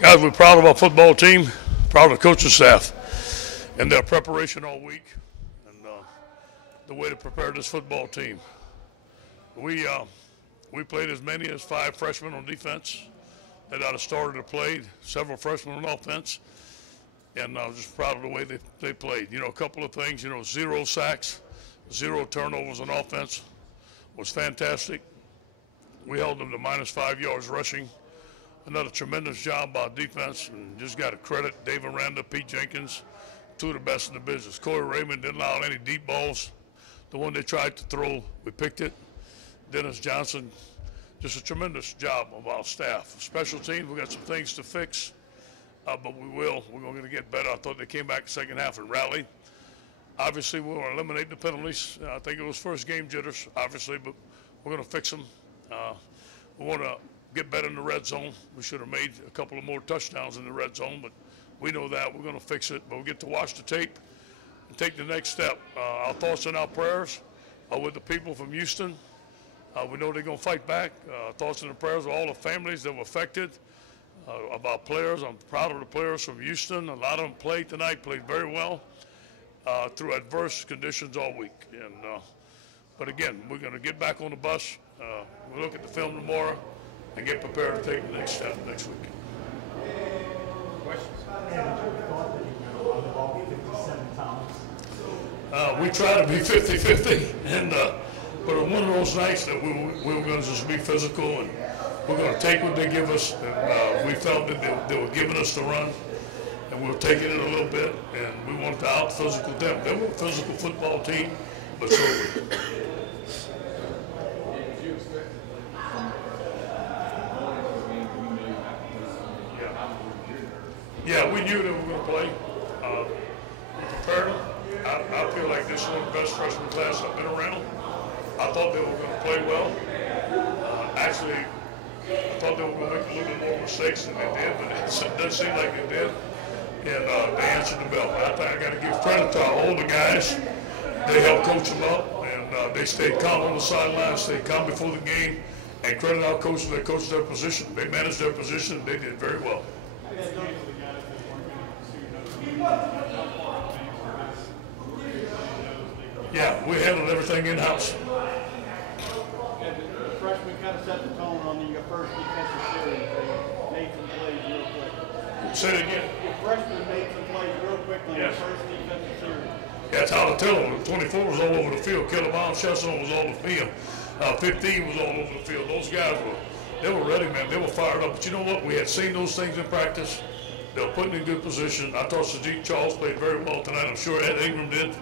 Guys, we're proud of our football team, proud of the coaching staff, and their preparation all week, and the way to prepare this football team. We played as many as 5 freshmen on defense that had started to play, several freshmen on offense, and I was just proud of the way they played. You know, a couple of things, 0 sacks, 0 turnovers on offense was fantastic. We held them to -5 yards rushing. Another tremendous job by defense, and just got to credit Dave Aranda, Pete Jenkins, 2 of the best in the business. Corey Raymond didn't allow any deep balls. The one they tried to throw, we picked it. Dennis Johnson, just a tremendous job of our staff. Special teams, we got some things to fix, but we're going to get better. I thought they came back the second half and rallied. Obviously, we're going to eliminate the penalties. I think it was first game jitters, obviously, but we're going to fix them. We want to get better in the red zone. We should have made a couple of more touchdowns in the red zone, but we know that. We're going to fix it, but we get to watch the tape and take the next step. Our thoughts and our prayers are with the people from Houston. We know they're going to fight back. Thoughts and prayers of all the families that were affected, of our players. I'm proud of the players from Houston. A lot of them played tonight, played very well through adverse conditions all week. But again, we're going to get back on the bus. We'll look at the film tomorrow and get prepared to take the next step next week. We try to be 50-50, but on one of those nights that we were going to just be physical, and we're going to take what they give us. And, we felt that they were giving us the run, and we were taking it a little bit, and we wanted to out-physical them. They were a physical football team, but so were we. Yeah, we knew they were going to play. We prepared them. I feel like this is one of the best freshman class I've been around. I thought they were going to play well. Actually, I thought they were going to make a little bit more mistakes than they did, but it doesn't seem like they did. And they answered the bell. But I think I got to give credit to our older guys. They helped coach them up, and they stayed calm on the sidelines, stayed calm before the game, and credit our coaches. They coached their position. They managed their position, and they did very well. Yeah, we handled everything in-house. Yeah, the freshman kind of set the tone on your first defensive series. They made some plays real quick. Say it again. Your freshman made some plays real quick on your first defensive series. That's how to tell them. 24 was all over the field. Kellerman Chesson was all over the field. 15 was all over the field. Those guys they were ready, man. They were fired up. But you know what? We had seen those things in practice. They were put in good position. I thought Sadiq Charles played very well tonight. I'm sure Ed Ingram did.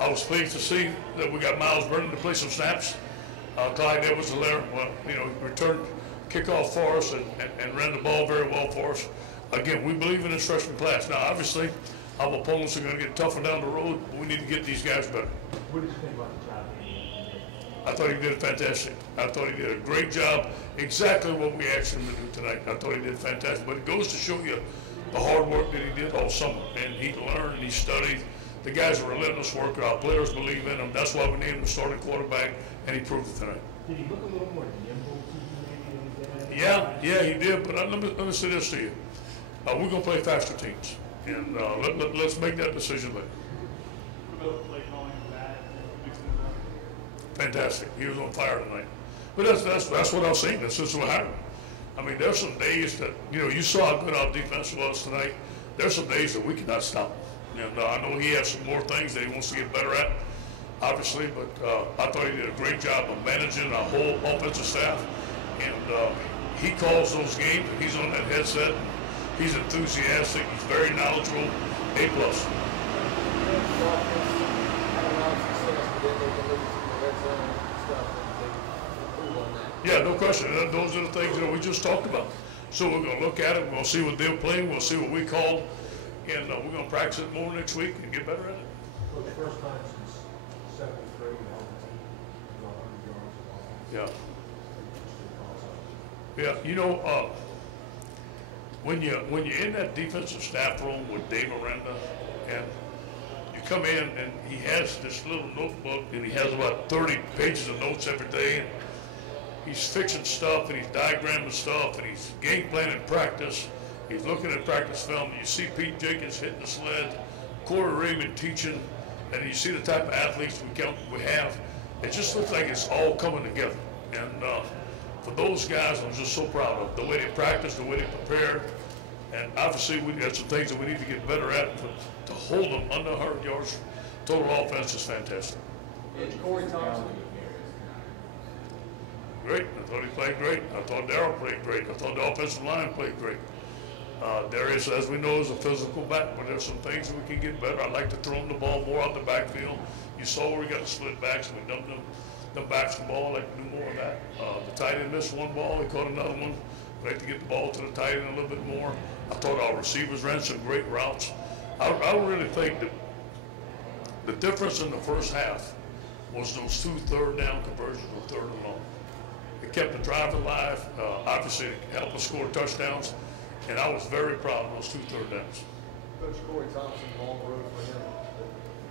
I was pleased to see that we got Miles Brennan to play some snaps. Clyde Edwards-Helaire, returned kickoff for us and ran the ball very well for us. Again, we believe in this freshman class. Now, obviously, our opponents are going to get tougher down the road, but we need to get these guys better. What did you think about the job? I thought he did fantastic. I thought he did a great job, exactly what we asked him to do tonight. I thought he did fantastic. But it goes to show you the hard work that he did all summer. And he learned and he studied. The guy's a relentless worker. Our players believe in him. That's why we named him the starting quarterback, and he proved it tonight. Did he look a little more nimble to you? Yeah, he did. But let me say this to you. We're going to play faster teams. And let's make that decision later. Fantastic. He was on fire tonight. But that's what I've seen. That's just what happened. I mean, there's some days that, you saw how good our defense was tonight. There's some days that we cannot stop him. And I know he has some more things that he wants to get better at, obviously, but I thought he did a great job of managing our whole offensive staff. And he calls those games. He's on that headset. He's enthusiastic. He's very knowledgeable. A+. Yeah, no question. Those are the things that we just talked about. So we're going to look at it. We're going to see what they're playing. We'll see what we call. And we're going to practice it more next week and get better at it. For the first time since 73, Yeah. When you're in that defensive staff room with Dave Aranda, and you come in and he has this little notebook and he has about 30 pages of notes every day. And he's fixing stuff and he's diagramming stuff and he's game planning practice. He's looking at practice film. You see Pete Jenkins hitting the sled, Corey Raymond teaching, and you see the type of athletes we have. It just looks like it's all coming together. And for those guys, I'm just so proud of the way they practice, the way they prepare. And obviously, we got some things that we need to get better at. But to hold them under 100 yards total offense is fantastic. Corey Thompson. Great. I thought he played great. I thought Darryl played great. I thought the offensive line played great. Darius, as we know, is a physical back, but there's some things that we can get better. I'd like to throw him the ball more out the backfield. You saw where we got the split backs and we dumped them backs the ball. I'd like to do more of that. The tight end missed one ball. He caught another one. I'd like to get the ball to the tight end a little bit more. I thought our receivers ran some great routes. I really think that the difference in the first half was those 2 third-down conversions or third and long. It kept the drive alive. Obviously, it helped us score touchdowns. And I was very proud of those 2 third downs. Coach Corey Thompson, long road for him.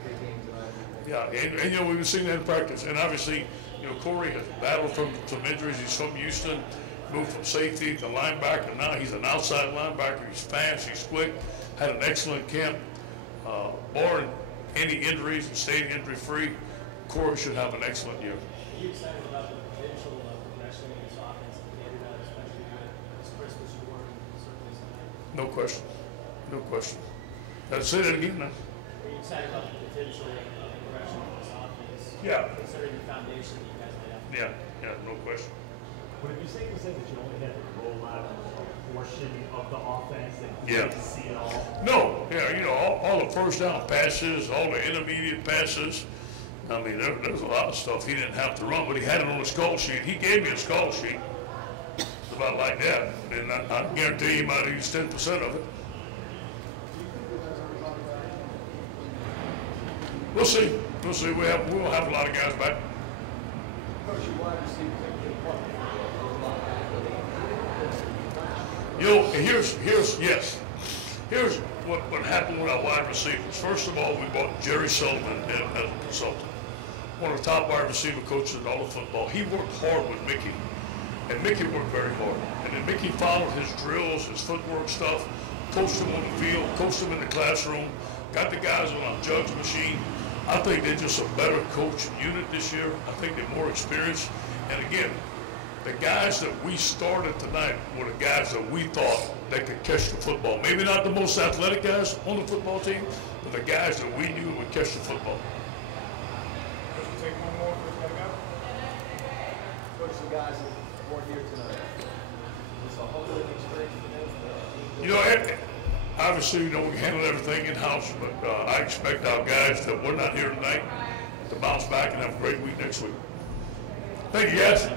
Big game tonight. Yeah, and you know, we've been seeing that in practice. And obviously, you know, Corey has battled from some injuries. He's from Houston, moved from safety to linebacker. Now he's an outside linebacker. He's fast, he's quick, had an excellent camp. Barring any injuries and staying injury-free, Corey should have an excellent year. Are you excited about the potential of progression in this offense, especially with this Christmas you work certainly tonight? No question. No question. Say that again now. Are you excited about the potential of progression in this offense? Yeah. Considering the foundation that you guys laid out? Yeah, no question. Would it be safe to say that you only had to roll out a portion of the offense that you Yeah. didn't see it all? No, yeah, you know, all the first down passes, all the intermediate passes. I mean, there's a lot of stuff he didn't have to run, but he had it on his call sheet. He gave me a call sheet. It's about like that. And I guarantee you might have used 10% of it. We'll see. We'll see. We'll have a lot of guys back. Coach, you wide receivers that get one. You know, here's what happened with our wide receivers. First of all, we brought Jerry Sullivan in as a consultant, one of the top wide receiver coaches in all of football. He worked hard with Mickey, and Mickey worked very hard. And then Mickey followed his drills, his footwork stuff, coached them on the field, coached them in the classroom, got the guys on our judge machine. I think they're just a better coach unit this year. I think they're more experienced. And again, the guys that we started tonight were the guys that we thought that could catch the football. Maybe not the most athletic guys on the football team, but the guys that we knew would catch the football. Take one more for us to go. Coach, the guys that weren't here tonight. It's a humbling experience for them. You know, obviously, you know, we handle everything in-house, but I expect our guys that were not here tonight to bounce back and have a great week next week. Thank you, guys.